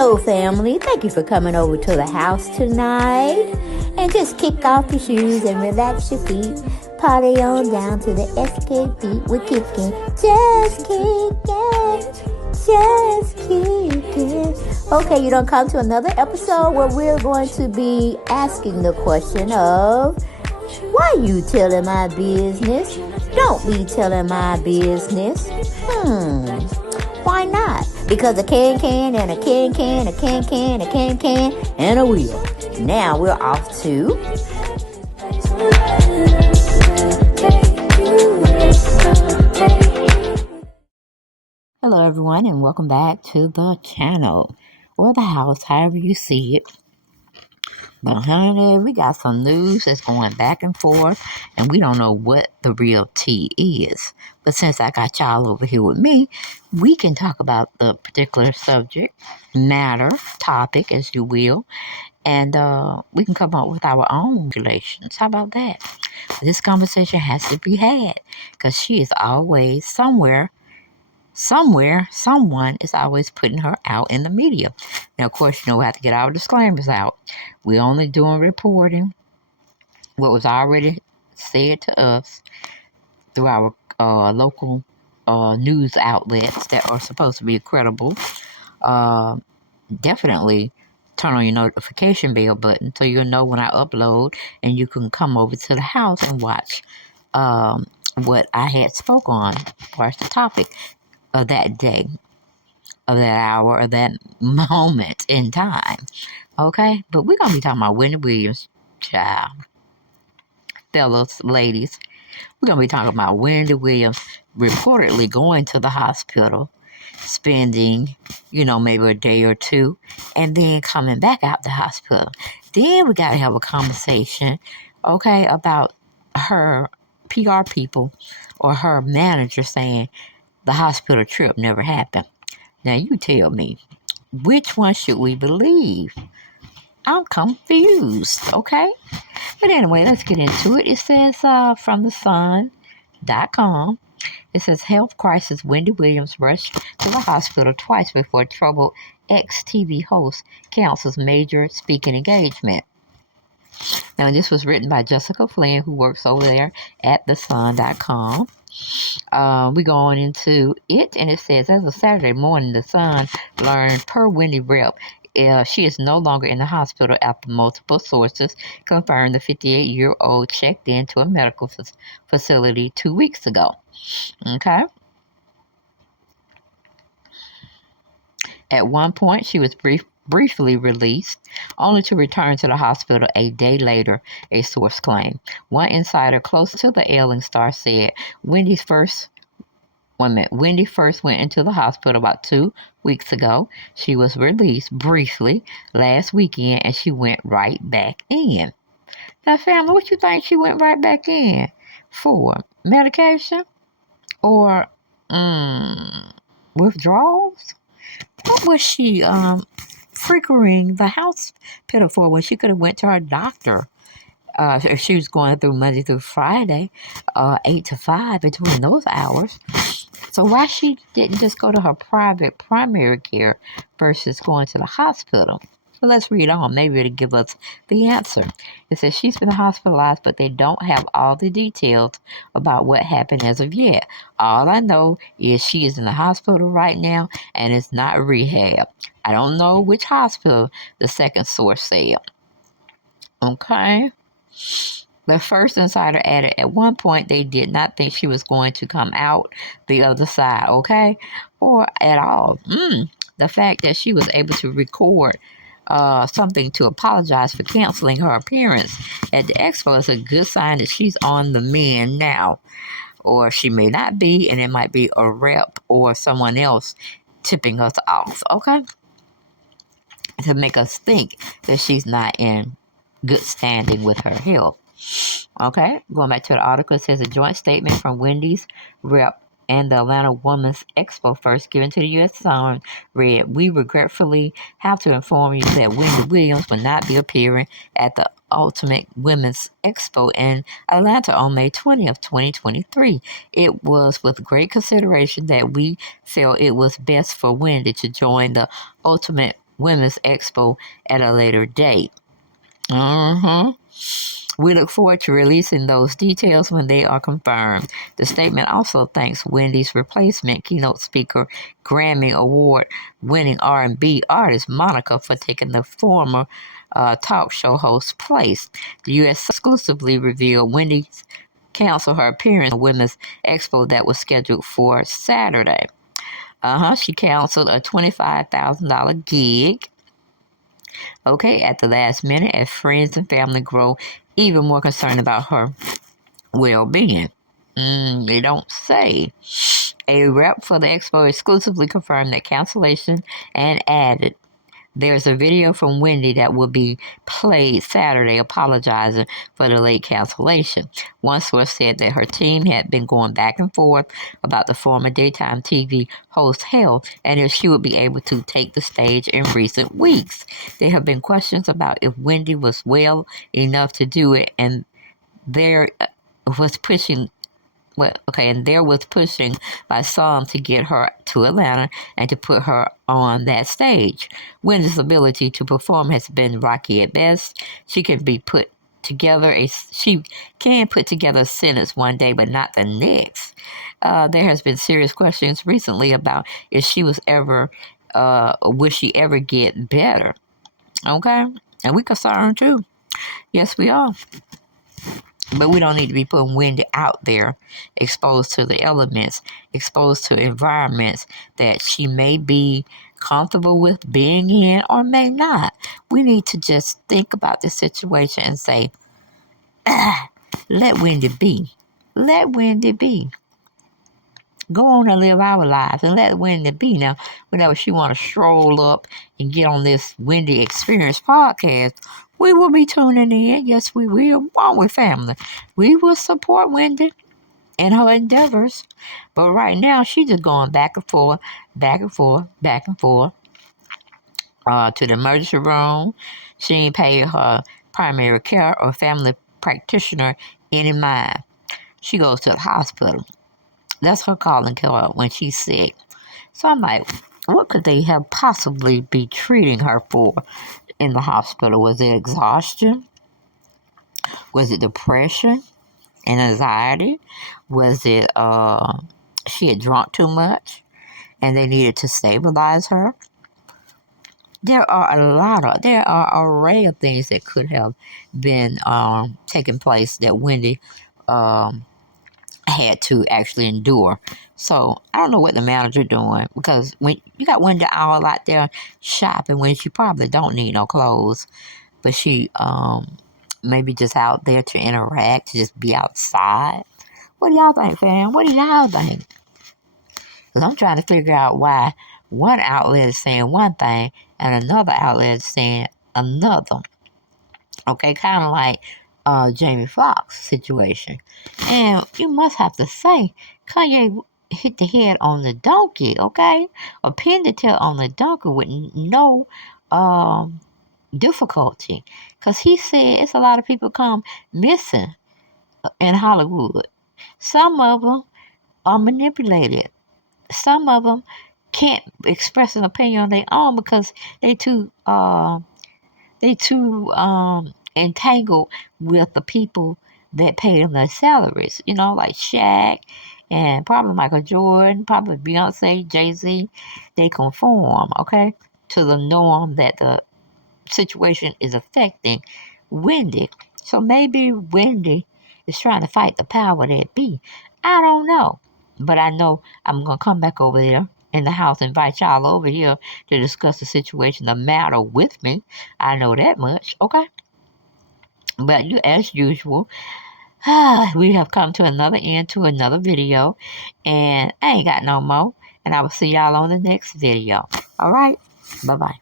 Hello, family. Thank you for coming over to the house tonight. And just kick off your shoes and relax your feet. Party on down to the SK beat. We're kicking. Just kicking. Just kicking. Okay, you don't come to another episode where we're going to be asking the question of, why you telling my business? Don't be telling my business. Why not? Because a can and a can, a can, and a wheel. Now we're off to... Hello everyone, and welcome back to the channel. Or the house, however you see it. But honey, we got some news that's going back and forth, and we don't know what the real tea is. But since I got y'all over here with me, we can talk about the particular subject, matter, topic, as you will, and we can come up with our own regulations. How about that? This conversation has to be had, because she is always somewhere, someone is always putting her out in the media. Now, of course, we have to get our disclaimers out. We're only doing reporting what was already said to us through our local news outlets that are supposed to be credible. Definitely turn on your notification bell button so you'll know when I upload, and you can come over to the house and watch what I had spoke on as far as the topic of that day, of that hour, of that moment in time. Okay? But we're going to be talking about WendyWilliams, child. Fellas, ladies. We're going to be talking about WendyWilliams reportedly going to the hospital, spending, maybe a day or two, and then coming back out the hospital. Then we got to have a conversation, okay, about her PR people or her manager saying the hospital trip never happened. Now, you tell me, which one should we believe? I'm confused, okay? But anyway, let's get into it. It says from thesun.com, it says, health crisis, WendyWilliams rushed to the hospital twice before troubled ex-TV host cancels major speaking engagement. Now, this was written by Jessica Flynn, who works over there at thesun.com. We go on into it, and it says, as of Saturday morning, the Sun learned per Wendy rep, she is no longer in the hospital after multiple sources confirmed the 58-year-old checked into a medical facility 2 weeks ago. Okay. At one point, she was briefly released, only to return to the hospital a day later, a source claimed. One insider close to the ailing star said Wendy first went into the hospital about 2 weeks ago. She was released briefly last weekend, and she went right back in. Now, family, what you think she went right back in for? Medication? Or withdrawals? What was she frequenting the hospital for when she could have went to her doctor? If she was going through Monday through Friday, 8 to 5 between those hours. So why she didn't just go to her private primary care versus going to the hospital? Well, let's read on. Maybe it'll give us the answer. It says she's been hospitalized, but they don't have all the details about what happened as of yet. All I know is she is in the hospital right now, and it's not rehab. I don't know which hospital, the second source said. Okay. The first insider added, at one point, they did not think she was going to come out the other side, okay? Or at all. The fact that she was able to record something to apologize for canceling her appearance at the expo is a good sign that she's on the mend now. Or she may not be, and it might be a rep or someone else tipping us off, okay? To make us think that she's not in good standing with her health. Okay, going back to the article, it says a joint statement from Wendy's rep and the Atlanta Women's Expo first given to the U.S. Sun read, we regretfully have to inform you that WendyWilliams will not be appearing at the Ultimate Women's Expo in Atlanta on May 20th, 2023. It was with great consideration that we felt it was best for Wendy to join the Ultimate Women's Expo at a later date. We look forward to releasing those details when they are confirmed. The statement also thanks Wendy's replacement keynote speaker, Grammy Award-winning R&B artist Monica for taking the former talk show host's place. The U.S. exclusively revealed Wendy canceled her appearance at Women's Expo that was scheduled for Saturday. She canceled a $25,000 gig. Okay, at the last minute, as friends and family grow even more concerned about her well-being. They don't say. A rep for the expo exclusively confirmed that cancellation and added, "There's a video from Wendy that will be played Saturday apologizing for the late cancellation." One source said that her team had been going back and forth about the former daytime TV host health and if she would be able to take the stage in recent weeks. There have been questions about if Wendy was well enough to do it, and there was pushing by some to get her to Atlanta and to put her on that stage. Wendy's ability to perform has been rocky at best. She can put together a sentence one day, but not the next. There has been serious questions recently about if she was ever, will she ever get better? Okay, and we concerned too. Yes, we are. But we don't need to be putting Wendy out there, exposed to the elements, exposed to environments that she may be comfortable with being in or may not. We need to just think about the situation and say, let Wendy be. Let Wendy be. Go on and live our lives and let Wendy be. Now, whenever she want to stroll up and get on this Wendy Experience podcast, we will be tuning in. Yes, we will. Won't we, family? We will support Wendy in her endeavors. But right now, she's just going back and forth, back and forth, back and forth to the emergency room. She ain't paid her primary care or family practitioner any mind. She goes to the hospital. That's her calling card when she's sick. So I'm like, what could they have possibly be treating her for in the hospital? Was it exhaustion? Was it depression and anxiety? Was it she had drunk too much and they needed to stabilize her? There are an array of things that could have been taking place that Wendy had to actually endure. So I don't know what the manager doing, because when you got Wendy all out there shopping when she probably don't need no clothes, but she maybe just out there to interact, to just be outside. What do y'all think, fam? What do y'all think? Because I'm trying to figure out why one outlet is saying one thing and another outlet is saying another. Okay, kind of like Jamie Foxx situation. And you must have to say, Kanye hit the head on the donkey, okay? Or pinned the tail on the donkey with no difficulty. Because he said it's a lot of people come missing in Hollywood. Some of them are manipulated. Some of them can't express an opinion on their own because they too entangled with the people that pay them their salaries, like Shaq and probably Michael Jordan, probably Beyonce, Jay-Z. They conform, okay, to the norm that the situation is affecting Wendy. So maybe Wendy is trying to fight the power that be. I don't know. But I know I'm going to come back over there in the house, invite y'all over here to discuss the situation, the matter with me. I know that much, okay? But as usual, we have come to another end to another video, and I ain't got no more. And I will see y'all on the next video. All right? Bye-bye.